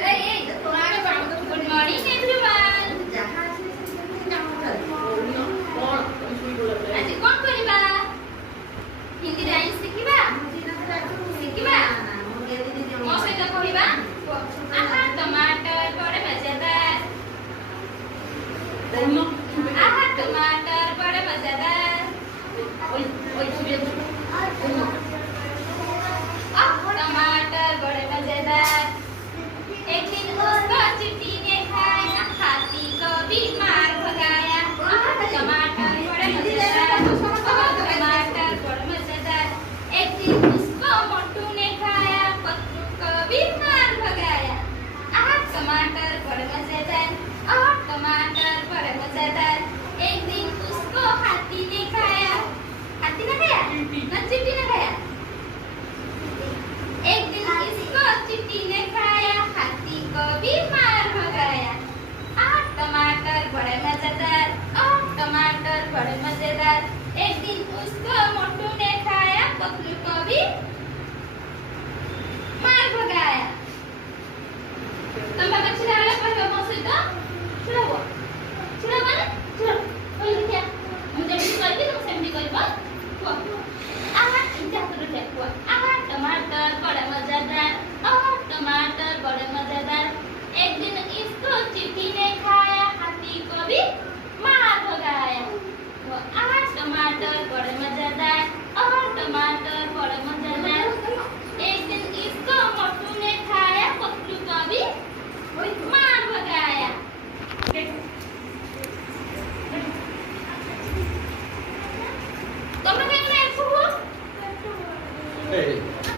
Good morning everyone. आज कौन करिबा हिंदी राइम्स शिखिबा शिखिबा मो सहित कहिबा आहा टमाटर बड़े मजेदार आहा टमाटर बड़े मजेदार टमाटर बड़े मजेदार एक दिन उसको चींटी ने खाया हाथी को बीमार भगाया टमाटर बड़े मजेदार टमाटर बड़े मजेदार एक दिन उसको मोटू ने खाया पत्तू को बीमार भगाया टमाटर बड़े मजेदार टमाटर बड़े मजेदार एक दिन उसको हाथी ने खाया हाथी ने खाया ना चींटी ने खाया एक दिन इसको चींटी ने खाया हाथी को बीमार भगाया टमाटर बड़े मजेदार टमाटर बड़े मजेदार एक दिन उसको मोटू ने खाया पतलू को भी मार भगाया तुम बाबा छिड़ाले कहबो मो सहित छिड़ाबो छिड़ाबो ना छिड़ो ओइ क्या हम जेमि करबी तुम सेमि करबो इजा तो रे टमाटर बड़े मजेदार टमाटर बड़े मजेदार एक दिन इसको चींटी ने खाया हाथी को भी मार भगाया टमाटर बड़े मजेदार